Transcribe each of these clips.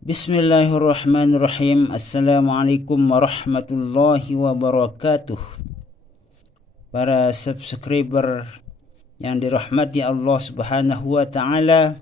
Bismillahirrahmanirrahim. Assalamualaikum warahmatullahi wabarakatuh. Para subscriber yang dirahmati Allah Subhanahu wa taala,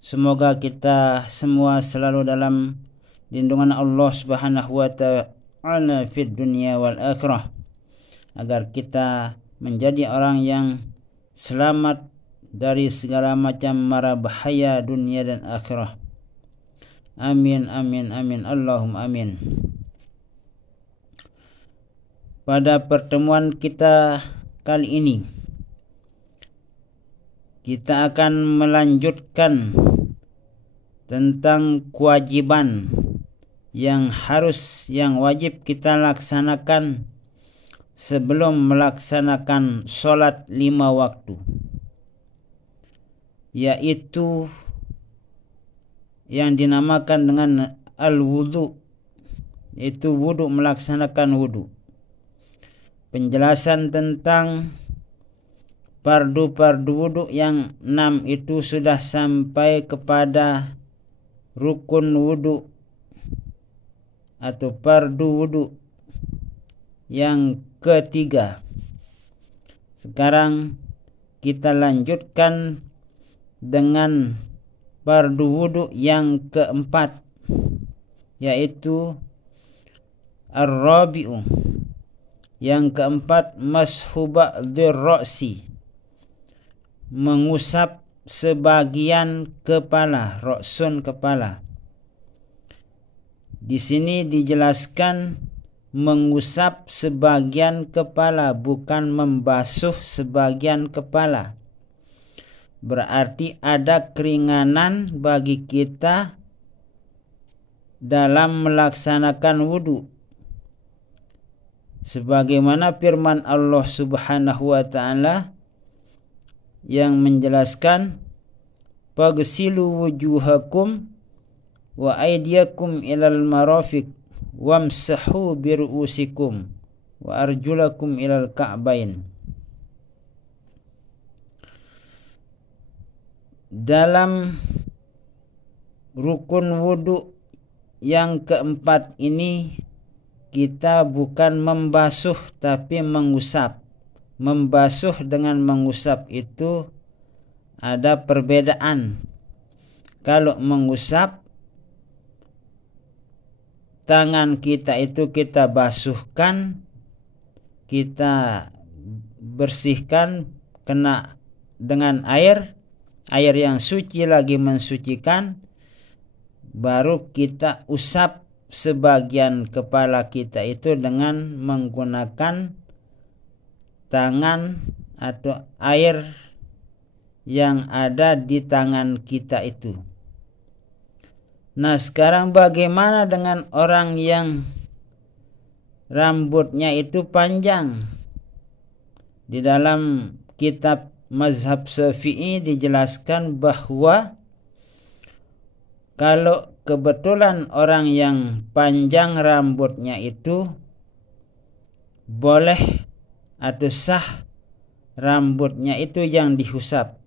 semoga kita semua selalu dalam lindungan Allah Subhanahu wa taala fid dunya wal akhirah, agar kita menjadi orang yang selamat dari segala macam mara bahaya dunia dan akhirah. Amin, amin, amin, Allahumma amin. Pada pertemuan kita kali ini, kita akan melanjutkan tentang kewajiban yang wajib kita laksanakan sebelum melaksanakan sholat 5 waktu, yaitu yang dinamakan dengan al-wudu, yaitu wudu, melaksanakan wudu. Penjelasan tentang fardu-fardu wudu yang 6 itu sudah sampai kepada rukun wudu atau fardu wudu yang ketiga. Sekarang kita lanjutkan dengan fardu wudu yang keempat, yaitu ar-rabi'u. Yang keempat, mashu ba'dir ra'si, mengusap sebagian kepala, ra'sun kepala. Di sini dijelaskan mengusap sebagian kepala, bukan membasuh sebagian kepala. Berarti ada keringanan bagi kita dalam melaksanakan wudu, sebagaimana firman Allah Subhanahu wa taala yang menjelaskan, "Faghsilu wujuhakum wa aydiyakum ilal marafiq wamsahu bi ru'usikum wa arjulakum ilal ka'bain." Dalam rukun wudu yang keempat ini, kita bukan membasuh tapi mengusap. Membasuh dengan mengusap itu ada perbedaan. Kalau mengusap, tangan kita itu kita basuhkan, kita bersihkan kena dengan air yang suci lagi mensucikan, baru kita usap sebagian kepala kita itu dengan menggunakan tangan atau air yang ada di tangan kita itu. Nah, sekarang bagaimana dengan orang yang rambutnya itu panjang? Di dalam kitab mazhab Syafi'i dijelaskan bahwa kalau kebetulan orang yang panjang rambutnya itu boleh atau sah rambutnya itu yang diusap,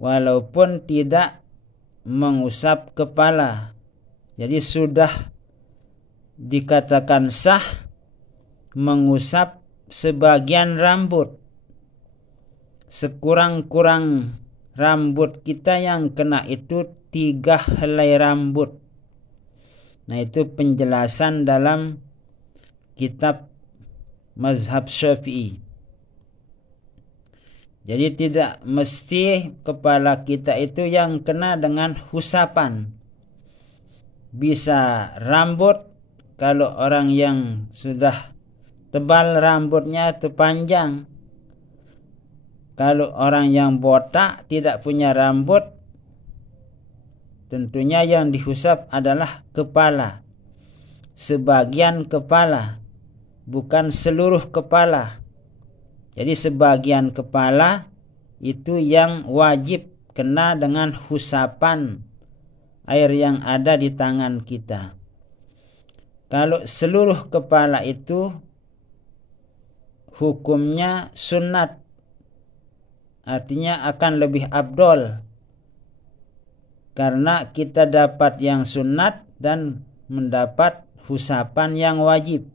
walaupun tidak mengusap kepala. Jadi sudah dikatakan sah mengusap sebagian rambut. Sekurang-kurang rambut kita yang kena itu 3 helai rambut. Nah, itu penjelasan dalam kitab mazhab Syafi'i. Jadi tidak mesti kepala kita itu yang kena dengan usapan. Bisa rambut, kalau orang yang sudah tebal rambutnya atau panjang. Kalau orang yang botak tidak punya rambut, tentunya yang diusap adalah kepala. Sebagian kepala, bukan seluruh kepala. Jadi sebagian kepala itu yang wajib kena dengan usapan air yang ada di tangan kita. Kalau seluruh kepala itu hukumnya sunat, artinya akan lebih afdol karena kita dapat yang sunat dan mendapat husapan yang wajib.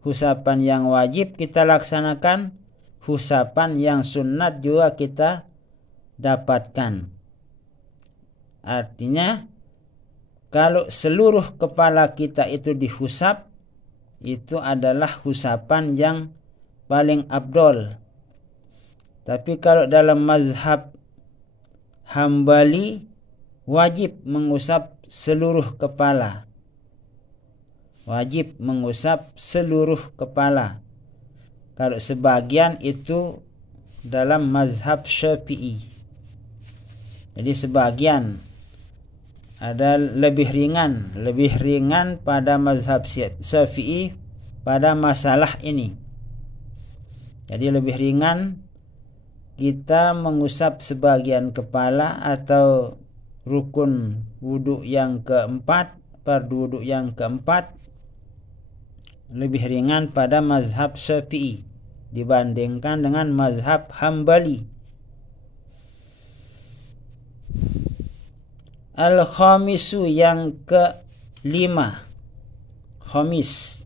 Husapan yang wajib kita laksanakan, husapan yang sunat juga kita dapatkan. Artinya kalau seluruh kepala kita itu dihusap, itu adalah husapan yang paling afdol. Tapi kalau dalam mazhab Hambali wajib mengusap seluruh kepala. Wajib mengusap seluruh kepala. Kalau sebagian itu dalam mazhab Syafi'i. Jadi sebagian ada lebih ringan pada mazhab Syafi'i pada masalah ini. Jadi lebih ringan kita mengusap sebagian kepala atau rukun wudhu yang keempat, fardu wudhu yang keempat, lebih ringan pada mazhab Syafi'i dibandingkan dengan mazhab Hambali. Al-khamisu yang kelima, khamis,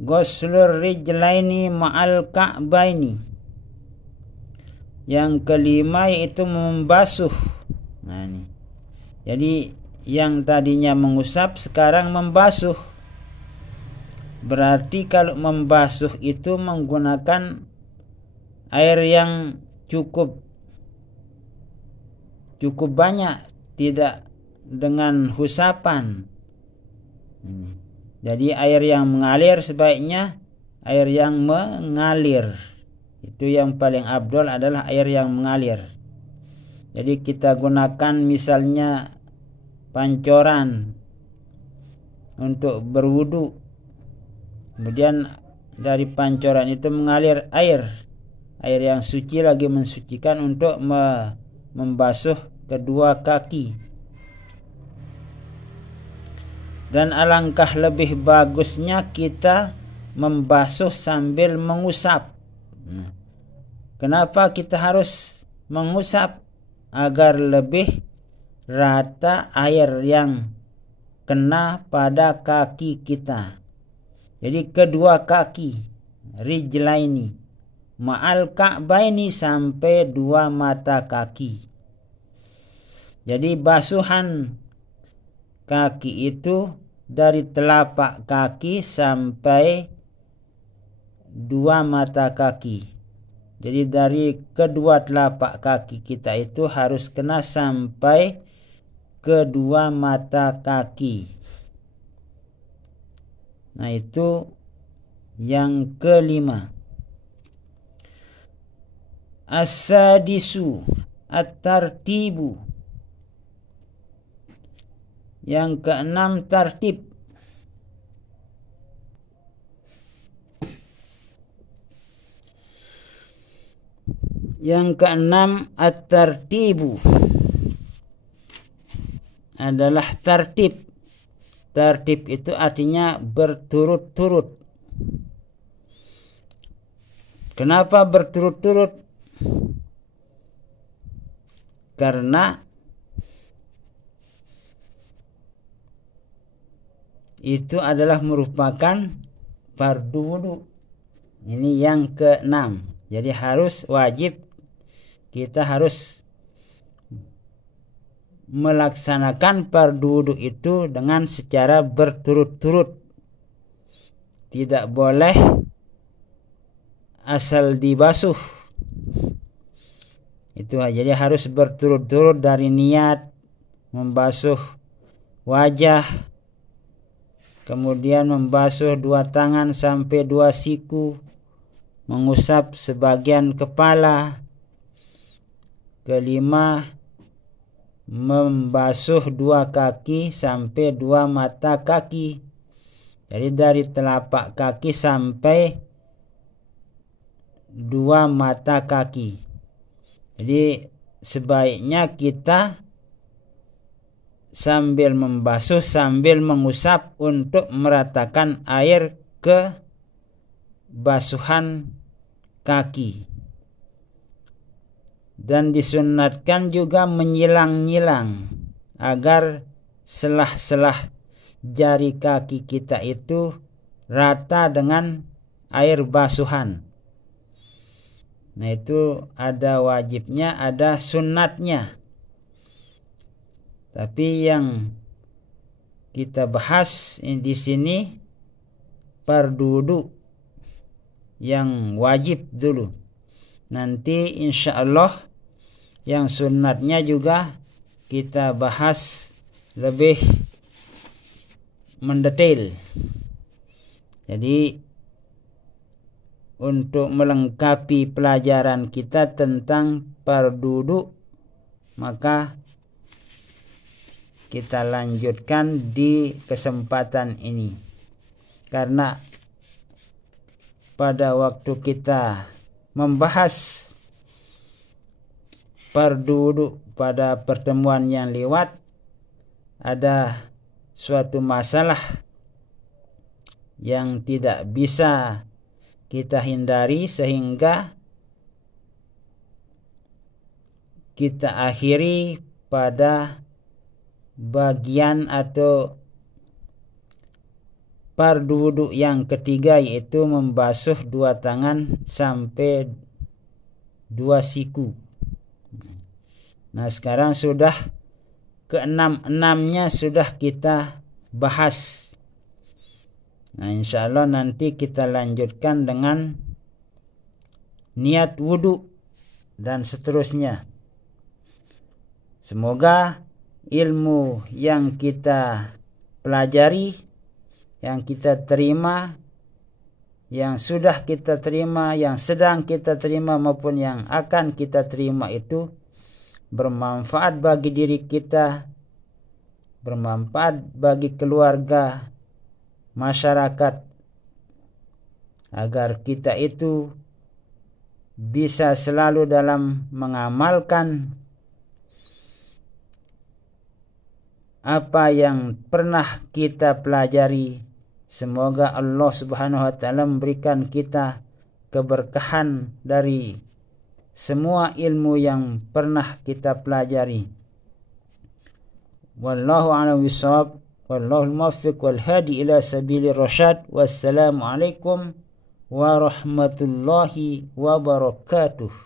ghuslur rijlaini ma'al ka'baini. Yang kelima yaitu membasuh. Nah ini. Jadi yang tadinya mengusap sekarang membasuh. Berarti kalau membasuh itu menggunakan air yang cukup banyak, tidak dengan husapan. Jadi air yang mengalir sebaiknya air yang mengalir. Itu yang paling afdol adalah air yang mengalir. Jadi kita gunakan misalnya pancoran untuk berwudu. Kemudian dari pancoran itu mengalir air yang suci lagi mensucikan untuk membasuh kedua kaki. Dan alangkah lebih bagusnya kita membasuh sambil mengusap. Nah, kenapa kita harus mengusap? Agar lebih rata air yang kena pada kaki kita. Jadi kedua kaki, rijlaini ma'al ka'baini sampai dua mata kaki. Jadi basuhan kaki itu dari telapak kaki sampai dua mata kaki. Jadi dari kedua telapak kaki kita itu harus kena sampai kedua mata kaki. Nah itu yang kelima. As-sadisu at-tartibu. Yang keenam tartib. Yang keenam at-tartibu adalah tartib. Tartib itu artinya berturut-turut. Kenapa berturut-turut? Karena itu adalah merupakan fardu wudu. Ini yang keenam. Jadi harus wajib kita harus melaksanakan fardu wudu itu dengan secara berturut-turut. Tidak boleh asal dibasuh. Itu jadi harus berturut-turut dari niat membasuh wajah, kemudian membasuh dua tangan sampai dua siku, mengusap sebagian kepala. Kelima, membasuh dua kaki sampai dua mata kaki. Jadi dari telapak kaki sampai dua mata kaki. Jadi sebaiknya kita sambil membasuh sambil mengusap untuk meratakan air ke basuhan kaki. Dan disunnatkan juga menyilang-nyilang agar selah-selah jari kaki kita itu rata dengan air basuhan. Nah, itu ada wajibnya, ada sunnatnya. Tapi yang kita bahas di sini fardu wudu yang wajib dulu. Nanti insya Allah yang sunnatnya juga kita bahas lebih mendetail. Jadi untuk melengkapi pelajaran kita tentang fardu wudu, maka kita lanjutkan di kesempatan ini. Karena pada waktu kita membahas fardu wudu pada pertemuan yang lewat, ada suatu masalah yang tidak bisa kita hindari, sehingga kita akhiri pada bagian atau fardu wudu yang ketiga, yaitu membasuh 2 tangan sampai 2 siku. Nah, sekarang sudah ke-6-6-nya sudah kita bahas. Nah, insya Allah nanti kita lanjutkan dengan niat wudu dan seterusnya. Semoga ilmu yang kita pelajari, yang kita terima, yang sudah kita terima, yang sedang kita terima maupun yang akan kita terima itu bermanfaat bagi diri kita, bermanfaat bagi keluarga, masyarakat, agar kita itu bisa selalu dalam mengamalkan apa yang pernah kita pelajari. Semoga Allah Subhanahu wa taala memberikan kita keberkahan dari semua ilmu yang pernah kita pelajari. Wallahu a'lam bishawab, wallahu al-muwaffiq wal hadi ila sabilir rasyad. Wassalamu alaikum warahmatullahi wabarakatuh.